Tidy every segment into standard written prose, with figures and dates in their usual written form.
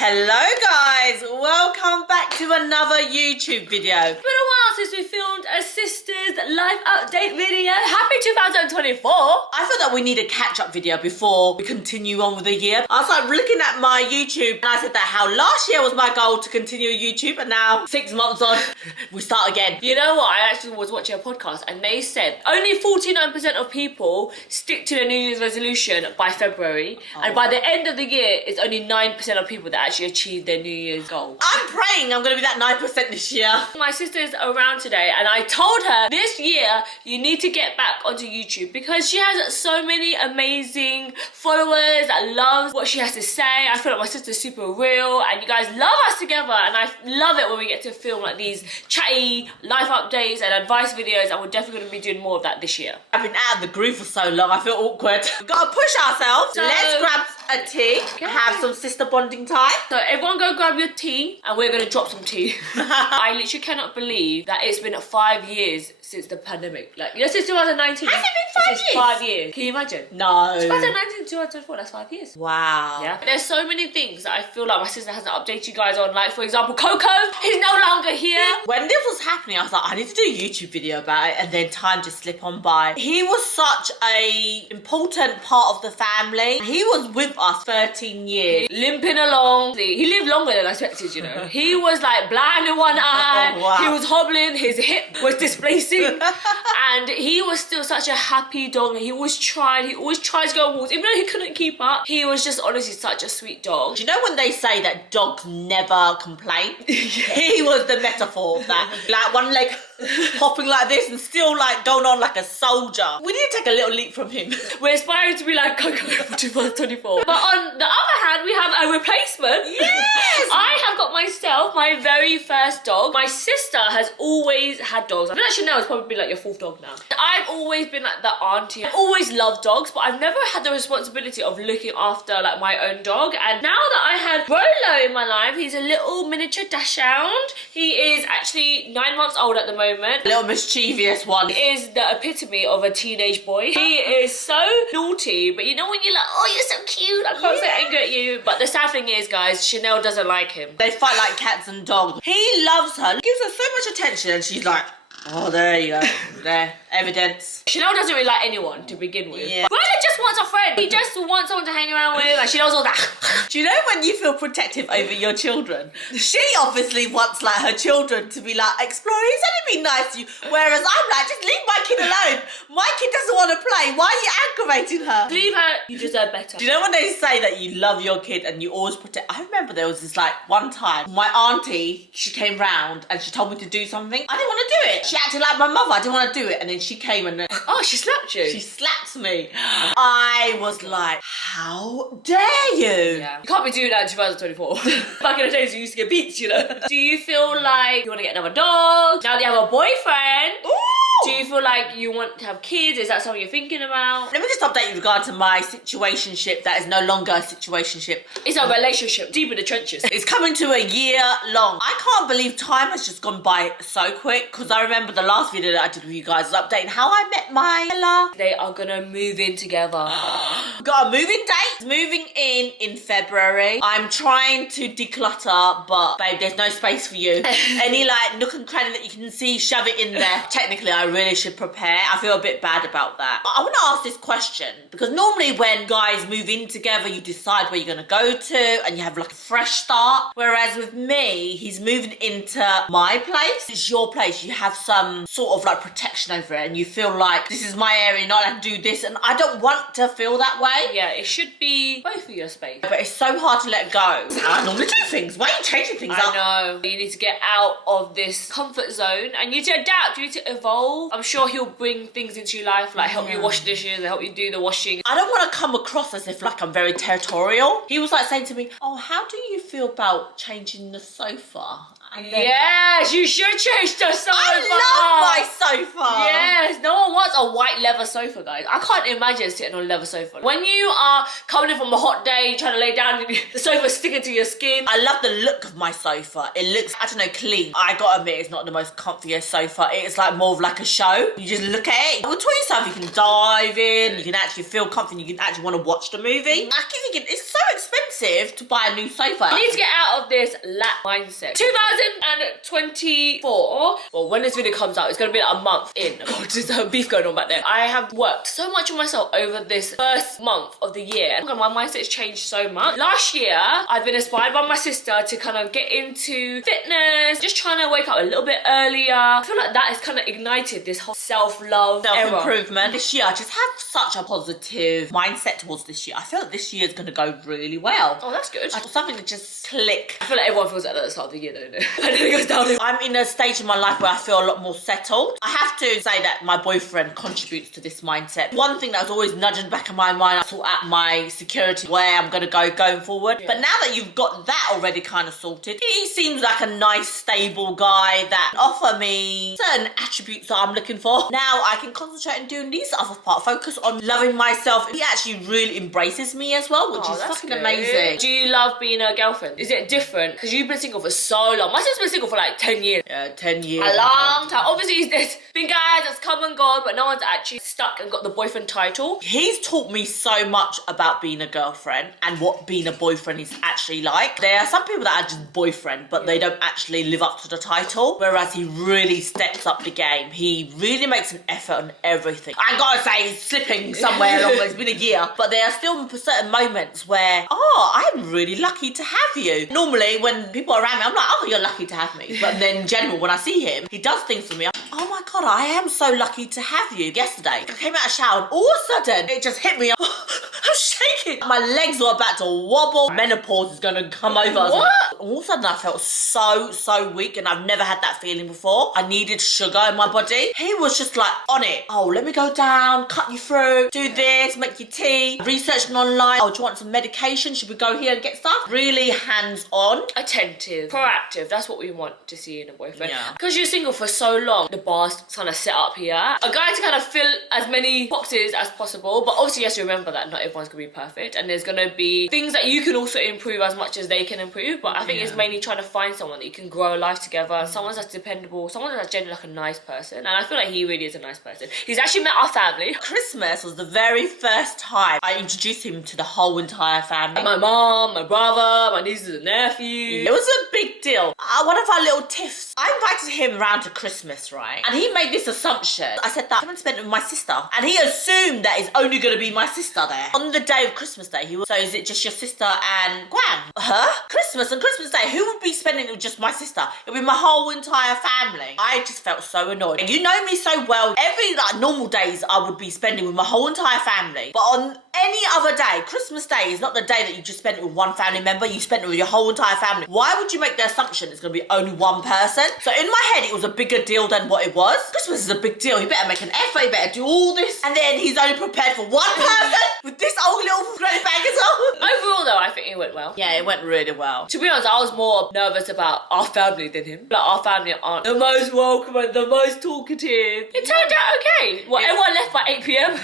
Hello guys, welcome back to another YouTube video. It's been a while since we filmed a sisters life update video. Happy 2024. I feel that we need a catch-up video before we continue on with the year. I was like looking at my YouTube and I said that how last year was my goal to continue YouTube, and now 6 months on, we start again. You know what? I actually was watching a podcast and they said only 49% of people stick to their New Year's resolution by February, and by the end of the year, it's only 9% of people that actually achieve their New Year's goal. I'm praying I'm going to be that 9% this year. My sister's around today and I told her this year you need to get back onto YouTube because she has so many amazing followers that love what she has to say. I feel like my sister's super real and you guys love us together, and I love it when we get to film like these chatty life updates and advice videos, and we're definitely going to be doing more of that this year. I've been out of the groove for so long, I feel awkward. We've got to push ourselves. So, let's grab a tea, have some sister bonding time. So everyone go grab your tea and we're gonna drop some tea. I literally cannot believe that it's been 5 years since the pandemic. Like, you know, since 2019. Has it been 5 years? 5 years. Can you imagine? No. 2019 to 2024, that's 5 years. Wow. Yeah. There's so many things that I feel like my sister hasn't updated you guys on. Like, for example, Coco is no longer here. When this was happening, I was like, I need to do a YouTube video about it, and then time just slipped on by. He was such a important part of the family. He was with us 13 years. Limping along. He lived longer than I expected, you know. He was like blind in one eye. Oh, wow. He was hobbling. His hip was displacing. And he was still such a happy dog. He always tried to go on walks. Even though he couldn't keep up, he was just honestly such a sweet dog. Do you know when they say that dogs never complain? He was the metaphor of that. Like one leg hopping like this and still like going on like a soldier. We need to take a little leap from him. We're aspiring to be like Coco for 2024. But on the other hand, we have a replacement. Yes! I have got myself my very first dog. My sister has always had dogs. I feel like Chanel has probably been like your 4th dog now. I've always been like the auntie. I've always loved dogs, but I've never had the responsibility of looking after like my own dog. And now that I had Rolo in my life, he's a little miniature dachshund. He is actually 9 months old at the moment. Little mischievous one. He is the epitome of a teenage boy. He is so naughty, but you know when you're like, oh, you're so cute, I can't say angry at you. But the sad thing is, guys, Chanel doesn't like him. They fight like cats and dogs. He loves her, gives her so much attention, and she's like, oh, there you go. There, evidence. Chanel doesn't really like anyone to begin with. Yeah. Riley just wants a friend. He just wants someone to hang around with. Like, she knows all that. Do you know when you feel protective over your children? She obviously wants like her children to be like exploring. He's only been nice to you. Whereas I'm like, just leave my kid alone. My kid doesn't want to play. Why are you aggravating her? Leave her. You deserve better. Do you know when they say that you love your kid and you always protect? I remember there was this like one time, my auntie, she came round and she told me to do something. I didn't want to do it. She acted like my mother. I didn't want to do it. And then she came and oh, she slapped you. she slapped me. I was like, how dare you? Yeah. You can't be doing that in 2024. Back in the days, you used to get beats, you know. Do you feel like you want to get another dog? Now that you have a boyfriend. Ooh. Do you feel like you want to have kids? Is that something you're thinking about? Let me just update you regard to my situationship that is no longer a situationship. It's a relationship deep in the trenches. It's coming to a year long. I can't believe time has just gone by so quick, because I remember the last video that I did with you guys was updating how I met my Ella. They are gonna move in together. Got a moving date. Moving in February. I'm trying to declutter, but babe, there's no space for you. Any like nook and cranny that you can see, shove it in there. Technically, I really should prepare. I feel a bit bad about that. But I want to ask this question, because normally when guys move in together, you decide where you're going to go to and you have like a fresh start. Whereas with me, he's moving into my place. It's your place. You have some sort of like protection over it and you feel like this is my area, not allowed to do this, and I don't want to feel that way. Yeah, it should be both of your space. But it's so hard to let go. That's how I normally do things. Why are you changing things up? I know. You need to get out of this comfort zone and you need to adapt. You need to evolve. I'm sure he'll bring things into your life, like help you wash dishes and help you do the washing. I don't want to come across as if like I'm very territorial. He was like saying to me, oh, how do you feel about changing the sofa? And then Yes, you should change the sofa. I love my sofa. Yes, no one wants a white leather sofa, guys. I can't imagine sitting on a leather sofa. When you are coming in from a hot day, trying to lay down, the sofa's sticking to your skin. I love the look of my sofa. It looks, I don't know, clean. I gotta admit, it's not the most comfiest sofa. It's like more of like a show. You just look at it. With twin yourself, you can dive in, you can actually feel comfy, you can actually want to watch the movie. I keep thinking, it's so expensive to buy a new sofa. I need to get out of this lap mindset. 2024, well, when this video comes out, it's gonna be like a month in. God, there's a beef going on back there. I have worked so much on myself over this first month of the year. My mindset's changed so much. Last year, I've been inspired by my sister to kind of get into fitness, just trying to wake up a little bit earlier. I feel like that has kind of ignited this whole self-love, self-improvement. This year, I just have such a positive mindset towards this year. I feel like this year is going to go really well. Oh, that's good. Something to just click. I feel like everyone feels like that at the start of the year, don't they? And then it goes downhill. I'm in a stage in my life where I feel a lot more settled. I have to say that my boyfriend contributes to this mindset. One thing that was always nudging the back of my mind, I sort out my security, where I'm going to go going forward. Yeah. But now that you've got that already kind of sorted, he seems like a nice, stable guy that offer me certain attributes that I'm looking for. Now I can concentrate on doing these other parts, focus on loving myself. He actually really embraces me as well, which is fucking amazing. Do you love being a girlfriend? Is it different? Because you've been single for so long. My sister's been single for like 10 years. Yeah, 10 years. A long time. Obviously, there's been guys that's come and gone, but no one's actually stuck and got the boyfriend title. He's taught me so much about being a girlfriend and what being a boyfriend is actually like. There are some people that are just boyfriend, but they don't actually live up to the title, whereas he really steps up the game. He really makes an effort on everything. I gotta say, he's slipping somewhere along. It's been a year, but there are still certain moments where, oh, I'm really lucky to have you. Normally, when people are around me, I'm like, oh, you're lucky to have me. But then in general, when I see him, he does things for me. Oh my God, I am so lucky to have you. Yesterday, I came out of the shower and all of a sudden, it just hit me. I'm shaking. My legs were about to wobble. Menopause is gonna come over. What? All of a sudden, I felt so weak, and I've never had that feeling before. I needed sugar in my body. He was just like on it. Oh, let me go down, cut you through, do this, make your tea, researching online. Oh, do you want some medication? Should we go here and get stuff? Really hands-on. Attentive, proactive. That's what we want to see in a boyfriend. Yeah. Because you're single for so long, the bar's kind of set up here. A guy to kind of fill as many boxes as possible, but obviously you have to remember that not everyone's gonna be perfect, and there's gonna be things that you can also improve as much as they can improve. But I think it's mainly trying to find someone that you can grow a life together, someone that's dependable, someone that's generally like a nice person. And I feel like he really is a nice person. He's actually met our family. Christmas was the very first time I introduced him to the whole entire family. My mom, my brother, my nieces and nephews. It was a big deal. One of our little tiffs, I invited him around to Christmas, right? And he made this assumption. I said that I haven't spent it with my sister. And he assumed that it's only going to be my sister there. On the day of Christmas Day, he was, so is it just your sister and Guang? Huh? Christmas and Christmas Day, who would be spending it with just my sister? It would be my whole entire family. I just felt so annoyed. And you know me so well. Every like normal days I would be spending with my whole entire family. But on any other day, Christmas Day is not the day that you just spent it with one family member. You spent it with your whole entire family. Why would you make the assumption it's going to be only one person? So in my head, it was a bigger deal than what it was. Christmas is a big deal. He better make an effort. He better do all this. And then he's only prepared for one person with this old little great bag as well. Overall though, I think it went well. Yeah, it went really well. To be honest, I was more nervous about our family than him. Like, our family aren't the most welcoming, the most talkative. It turned out okay. Well, everyone left by 8 p.m.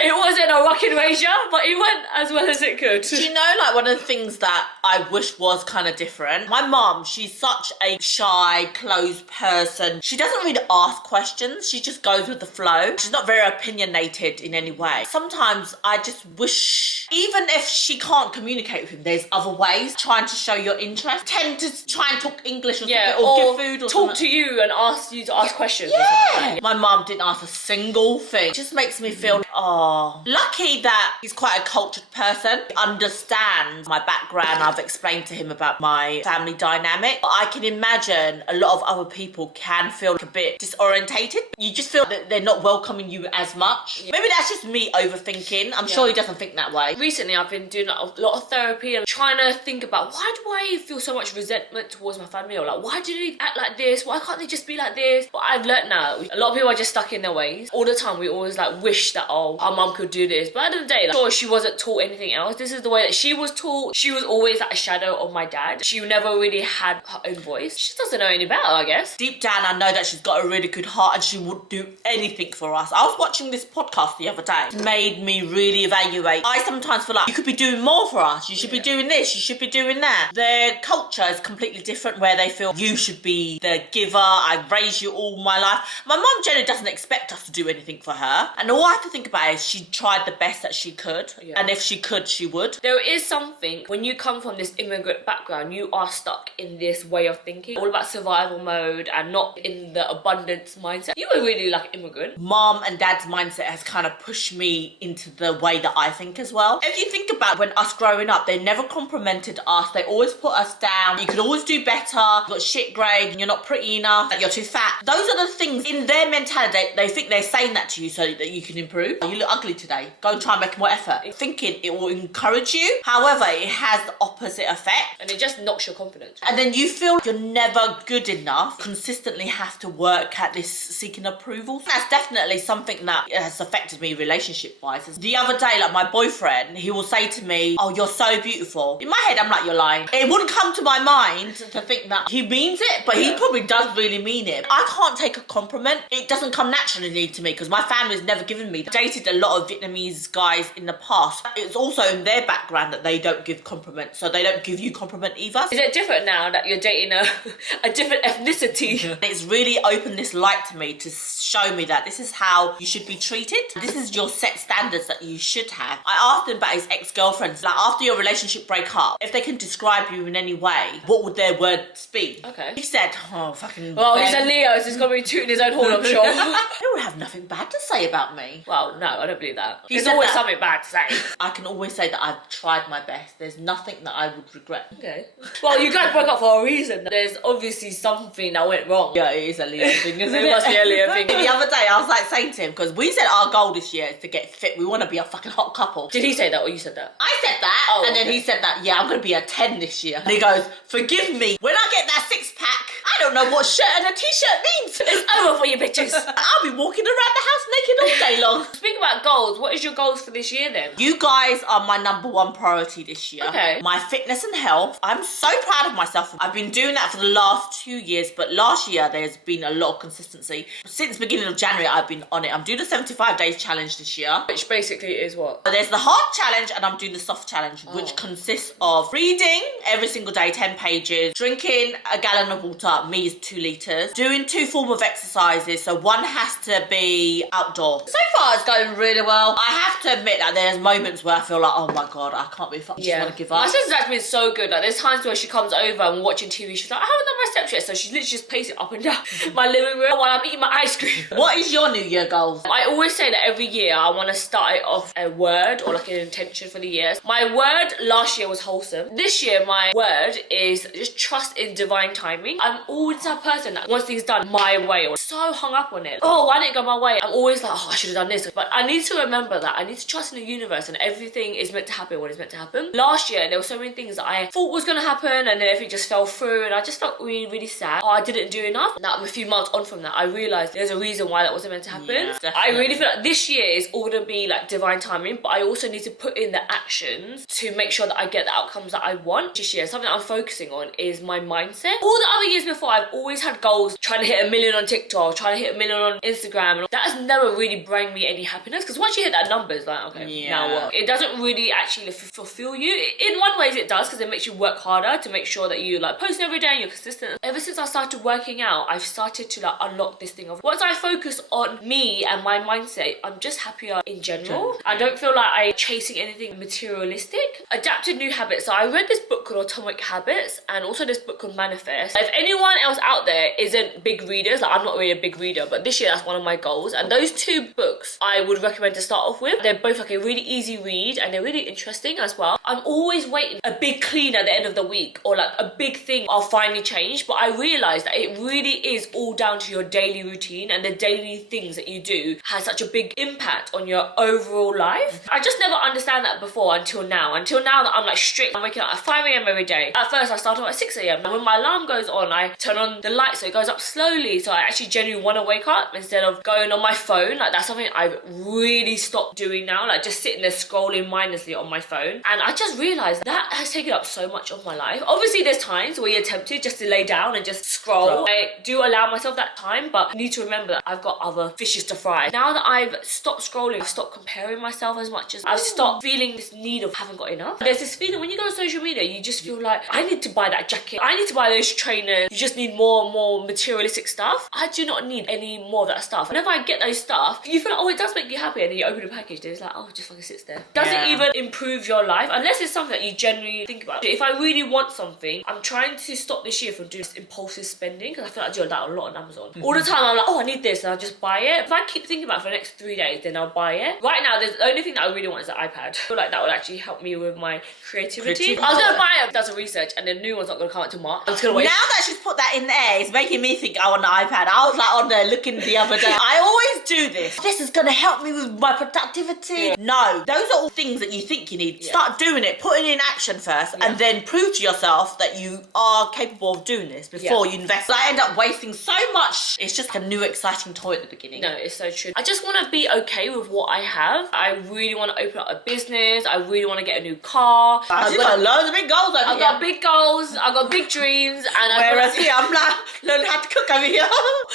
It wasn't a rocking rager, but it went as well as it could. Do you know, like, one of the things that I wish was kind of different? My mum, she's such a shy, closed person. She doesn't really ask questions. She just goes with the flow. She's not very opinionated in any way. Sometimes I just wish, even if she can't communicate with him, there's other ways trying to show your interest. Tend to try and talk English or something, or give food or talk something. to you and ask you to ask questions. Yeah. Or something. My mum didn't ask a single thing. It just makes me feel, oh, lucky that he's quite a cultured person. He understands my background. I've explained to him about my family dynamic. But I can imagine a lot of other people can feel a bit disorientated. You just feel that they're not welcoming you as much. Maybe that's just me overthinking. I'm sure he doesn't think that way. Recently, I've been doing a lot of therapy and trying to think about why do I feel so much resentment towards my family, or like why do they act like this? Why can't they just be like this? But I've learnt now, a lot of people are just stuck in their ways. All the time, we always like wish that, oh, our mum could do this. But at the end of the day, like, sure, she wasn't taught anything else. This is the way that she was taught. She was always like a shadow of my dad. She never really had her own voice. She doesn't know any better, I guess. Deep down, I know that she's got a really good heart and she would do anything for us. I was watching this podcast the other day. It made me really evaluate. I sometimes feel like you could be doing more for us. You should be doing this. You should be doing that. Their culture is completely different, where they feel you should be the giver. I've raised you all my life. My mum generally doesn't expect us to do anything for her. And all I have to think about is she tried the best that she could. And if she could, she would. There is something, when you come from this immigrant background, you are stuck in this way of thinking. All about survival mode and not in the abundance mindset. You were really like an immigrant. Mom and dad's mindset has kind of pushed me into the way that I think as well. If you think about when us growing up, they never complimented us. They always put us down. You could always do better. You've got shit grade. You're not pretty enough. You're too fat. Those are the things in their mentality. They think they're saying that to you so that you can improve. You look ugly today. Go and try and make more effort. Thinking it will encourage you. However, it has the opposite effect. And it just knocks your confidence. And then you feel you're never good enough. Consistently have to work at this seeking approval. That's definitely something that has affected me relationship-wise. The other day, like my boyfriend, he will say to me, oh, you're so beautiful. In my head, I'm like, you're lying. It wouldn't come to my mind to think that he means it, but he probably does really mean it. I can't take a compliment. It doesn't come naturally to me because my family's never given me that. I dated a lot of Vietnamese guys in the past. It's also in their background that they don't give compliments, so they don't give you compliment either. Is it different now that you're dating a different ethnicity? It's really opened this light to me to show me that this is how you should be treated. This is your set standards that you should have. I asked him about his ex-girlfriends. Like, after your relationship break up, if they can describe you in any way, what would their words be? Okay. He said, oh, fucking... Well, he's a Leo, so he's going to be tooting his own horn, I'm sure. They would have nothing bad to say about me. Well, no, I don't believe that. He There's said always that- something bad to say. I can always say that I've tried my best. There's nothing that I would regret. Okay. Well, you guys broke up for a reason. There's obviously something that went wrong. Yeah, it is a Leo thing, isn't it? It must be a Leo thing. The other day, I was like saying to him, because we said our goal this year is to get fit. We want to be a fucking hot couple. Did he say that or you said that? I said that, Oh, and then okay. he said that, yeah, I'm going to be a 10 this year. And he goes, forgive me, when I get that six-pack, I don't know what shirt and a t-shirt means. It's over for you bitches. I'll be walking around the house naked all day long. Speaking about goals, what is your goals for this year then? You guys are my number one priority this year. Okay. My fitness and health. I'm so proud of myself. I've been doing that for the last 2 years, but last year there's been a lot of consistency. Since beginning of January, I've been on it. I'm doing the 75 days challenge this year. Which basically is what? There's the hard challenge and I'm doing the soft challenge, which consists of reading every single day, 10 pages, drinking a gallon of water, me is 2 litres, doing 2 forms of exercises, so one has to be outdoor. So far it's going really well. I have to admit that there's moments where I feel like, oh my god, I can't be fucked, I just want to give up. My sister's actually been so good. Like, there's times where she comes over and watching TV, she's like, I haven't done my steps yet, so she's literally just pacing up and down my living room while I'm eating my ice cream. What is your New Year goals? I always say that every year I want to start it off a word or like an intention for the year. My word last year was wholesome. This year my word is just trust in divine timing. I'm always that person that wants things done my way or so hung up on it. Oh, why didn't it go my way? I'm always like, oh, I should have done this. But I need to remember that I need to trust in the universe and everything is meant to happen when it's meant to happen. Last year there were so many things that I thought was going to happen and then everything just fell through and I just felt really, really sad. Oh, I didn't do enough. Now I'm a few months on from that. I realised there's a reason why that wasn't meant to happen. Yeah, I really feel like this year is all going to be like divine timing, but I also need to put in the actions to make sure that I get the outcomes that I want. This year, something I'm focusing on is my mindset. All the other years before, I've always had goals, trying to hit 1 million on TikTok, trying to hit 1 million on Instagram, and that has never really brought me any happiness, because once you hit that number, it's like, okay, now what? It doesn't really actually fulfill you. In one way it does, because it makes you work harder to make sure that you like post every day and you're consistent. Ever since I started working out, I've started to like unlock this thing of once I focus on me and my mindset, I'm just happier in general. I don't feel like I'm chasing anything materialistic. Adapted new habits. So I read this book called Atomic Habits and also this book called Manifest. If anyone else out there isn't big readers, like I'm not really a big reader, but this year that's one of my goals. And those 2 books I would recommend to start off with. They're both like a really easy read and they're really interesting as well. I'm always waiting a big clean at the end of the week or like a big thing I'll finally change, but I realized that it really is all down to your daily routine, and the daily things that you do has such a big impact on your overall life. I just never understand that before until now that I'm like strict. I'm waking up at 5 a.m. every day. At first I started at 6 a.m. and when my alarm goes on, I turn on the light so it goes up slowly, so I actually genuinely want to wake up instead of going on my phone. Like, that's something I've really stopped doing now, like just sitting there scrolling mindlessly on my phone. And I just realized that has taken up so much of my life. Obviously there's times where you're tempted just to lay down and just scroll. I do allow myself that time, but you need to remember that I've got other fishes to fry. Now that I've stopped scrolling, I've stopped comparing myself as much, as I've stopped feeling this need of haven't got enough. There's this feeling when you go on social media, you just feel like, I need to buy that jacket, I need to buy those trainers. You just need more and more materialistic stuff. I do not need any more of that stuff. Whenever I get those stuff, you feel like, oh, it does make you happy, and then you open the package and it's like, oh, it just fucking sits there. Doesn't even improve your life unless it's something that you genuinely think about. If I really want something, I'm trying to stop this year from doing impulsive spending, because I feel like I do that a lot on Amazon. All the time I'm like, oh, I need this, and I'll just buy it. If I keep thinking about it for the next 3 days, then I'll buy it. Right now, the only thing that I really want is the iPad. I feel like that would actually help me with my creativity. I was gonna buy it, does a research, and the new one's not gonna come out till March. I'm just gonna wait. Now that she's put that in there, it's making me think I want an iPad. I was like on there looking the other day. I always do this. This is gonna help me with my productivity. No, those are all things that you think you need. Start doing it, put it in action first, and then prove to yourself that you are capable of doing this before you invest. I end up wasting so much. It's just a new exciting toy at the beginning. No, it's so true. I just want to be okay with what I have. I really want to open up a business. I really want to get a new car. I've got loads of big goals over here. I've got big goals. I've got big dreams. And whereas here, I'm like, learning how to cook over here.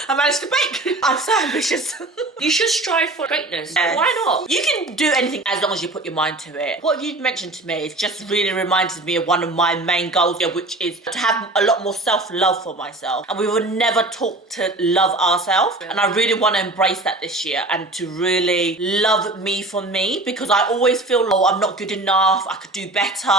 I managed to bake. I'm so ambitious. You should strive for greatness. Yes. Why not? You can do anything as long as you put your mind to it. What you've mentioned to me is just really reminded me of one of my main goals here, which is to have a lot more self-love for myself. And we were never taught to love ourselves. And I really want to embrace that this year and to really love me for me, because I always feel, oh, I'm not good enough. I could do better.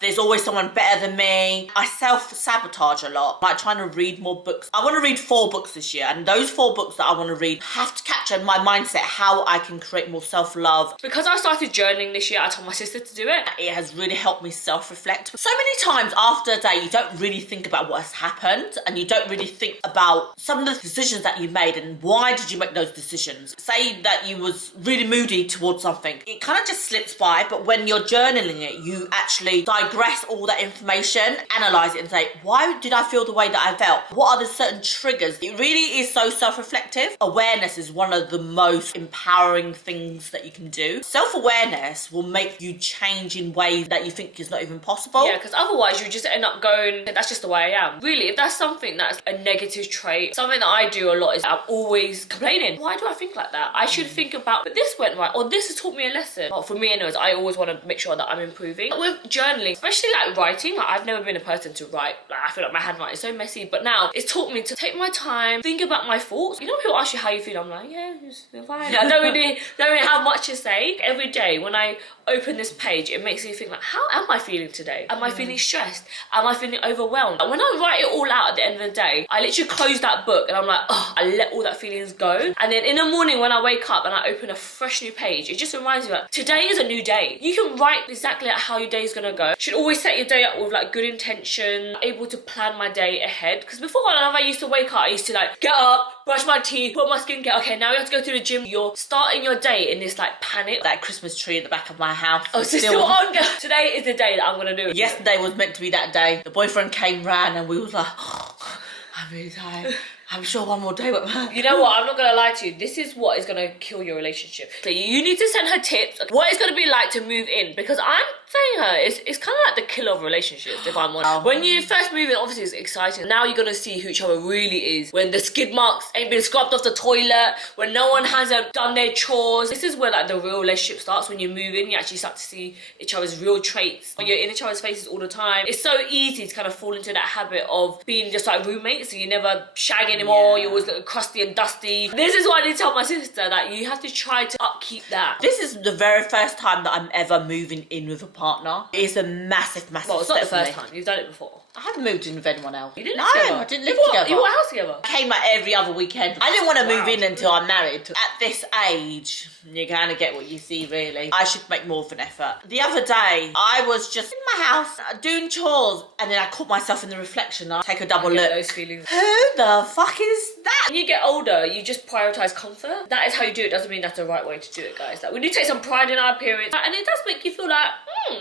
There's always someone better than me. I self-sabotage a lot, like trying to read more books. I want to read 4 books this year, and those 4 books that I want to read have to capture in my mindset how I can create more self-love. Because I started journaling this year, I told my sister to do it. It has really helped me self-reflect. So many times after a day, you don't really think about what has happened, and you don't really think about some of the decisions that you made and why did you make those decisions. Say that you was really moody towards something. It kind of just slips by, but when you're journaling it, you actually digress all that information, analyze it and say, why did I feel the way that I felt? What are the certain triggers? It really is so self-reflective. Awareness is one of the most empowering things that you can do. Self-awareness will make you change in ways that you think is not even possible. Yeah, because otherwise you just end up going, that's just the way I am. Really, if that's something that's a negative trait, something that I do a lot is I'm always complaining. Why do I think like that? I should think about, but this went right, or this has taught me a lesson. Well, for me anyways, I always want to make sure that I'm improving. With journaling, especially like writing, like I've never been a person to write. Like, I feel like my handwriting is so messy, but now it's taught me to take my time, think about my thoughts. You know, people ask you how you feel, I'm like, yeah, it's fine. I don't really have much to say. Every day when I open this page, it makes me think like, how am I feeling today? Am I feeling stressed? Am I feeling overwhelmed? When I write it all out at the end of the day, I literally close that book and I'm like, oh, I let all that feelings go. And then in the morning when I wake up and I open a fresh new page, it just reminds me that today is a new day. You can write exactly like how your day is gonna go. You should always set your day up with like good intention, able to plan my day ahead. Because before, when I used to wake up, I used to like get up, brush my teeth, put my skincare. Okay, now we have to go to the gym. You're starting your day in this like panic. That Christmas tree at the back of my house. Oh, so still on. Today is the day that I'm gonna do it. Yesterday was meant to be that day. The boyfriend came round and we was like, oh, I'm really tired. I'm sure one more day, but you know what? I'm not gonna lie to you. This is what is gonna kill your relationship. So you need to send her tips. What it's gonna be like to move in, because I'm saying her, it's kind of like the killer of relationships, if I'm honest. When you first move in, obviously it's exciting. Now you're gonna see who each other really is. When the skid marks ain't been scrubbed off the toilet, when no one hasn't done their chores. This is where like the real relationship starts. When you move in, you actually start to see each other's real traits. When you're in each other's faces all the time, it's so easy to kind of fall into that habit of being just like roommates, and you never shag anymore. You always look crusty and dusty. This is what I need to tell my sister, that you have to try to upkeep that. This is the very first time that I'm ever moving in with a partner. It's a massive well, it's not the first time. You've done it before. I haven't moved in with anyone else. You didn't No, live together? I didn't live together. You bought a house together? I came like every other weekend. I didn't want to move in until I'm married. At this age, you kind of get what you see, really. I should make more of an effort. The other day, I was just in my house doing chores, and then I caught myself in the reflection. I take a double look. Those feelings. Who the fuck is that? When you get older, you just prioritize comfort. That is how you do it. Doesn't mean that's the right way to do it, guys. Like, we do take some pride in our appearance, and it does make you feel like,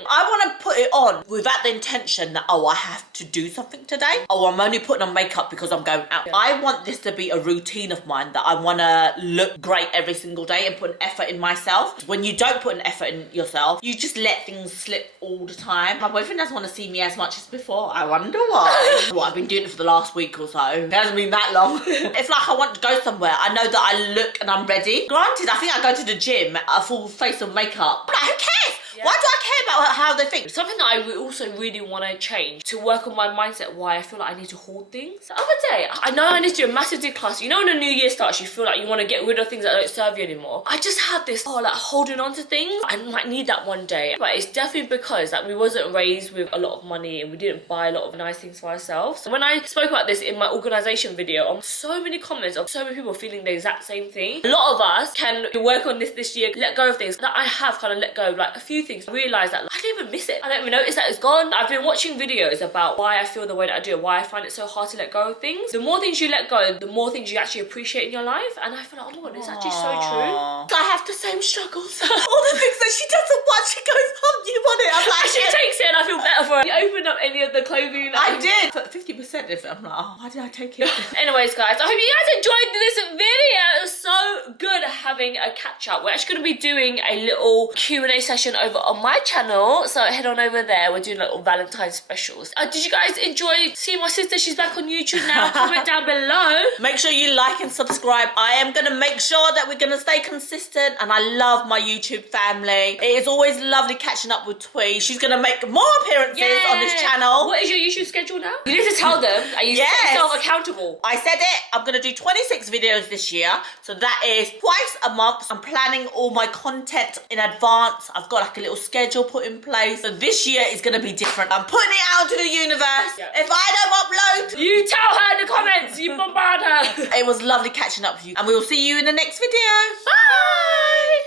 I want to put it on without the intention that, oh, I have to do something today. Oh, I'm only putting on makeup because I'm going out. Yeah. I want this to be a routine of mine, that I want to look great every single day and put an effort in myself. When you don't put an effort in yourself, you just let things slip all the time. My boyfriend doesn't want to see me as much as before. I wonder why. Well, I've been doing it for the last week or so. It hasn't been that long. It's like I want to go somewhere. I know that I look and I'm ready. Granted, I think I go to the gym a full face of makeup. But who cares? Yeah. Why do I care about how they think? something that I also really want to change to work on my mindset, why I feel like I need to hoard things. The other day, I know I need to do a massive declutter. You know when the new year starts, you feel like you want to get rid of things that don't serve you anymore. I just have this, like holding on to things. I might need that one day. But it's definitely because we wasn't raised with a lot of money and we didn't buy a lot of nice things for ourselves. So when I spoke about this in my organisation video, on so many comments of so many people feeling the exact same thing. A lot of us can work on this year, let go of things that I have kind of let go of, like a few things. Realise that I didn't even miss it. I don't even notice that it's gone. I've been watching videos about why I feel the way that I do, why I find it so hard to let go of things. The more things you let go, the more things you actually appreciate in your life. And I feel like, oh my god, it's actually so true. I have the same struggles. All the things that she doesn't want, she goes, oh, you want it? I'm like, She takes it and I feel better for her. You open up any of the clothing. I did. But 50% of it, I'm like, oh, why did I take it? Anyways, guys, I hope you guys enjoyed this video. It was so good having a catch up. We're actually going to be doing a little Q&A session over on my channel. So head on over there. We're doing little Valentine's specials. Did you guys enjoy seeing my sister? She's back on YouTube now. Comment down below. Make sure you like and subscribe. I am going to make sure that we're going to stay consistent. And I love my YouTube family. It is always lovely catching up with Twee. She's going to make more appearances on this channel. What is your YouTube schedule now? You need to tell them and you set yourself accountable. I said it. I'm going to do 26 videos this year. So that is twice a month. I'm planning all my content in advance. I've got like a little schedule put in place. So this year is going to be different. I'm putting it out to the universe. Yep. If I don't upload, you tell her in the comments. You bombard her. It was lovely catching up with you. And we will see you in the next video. Bye.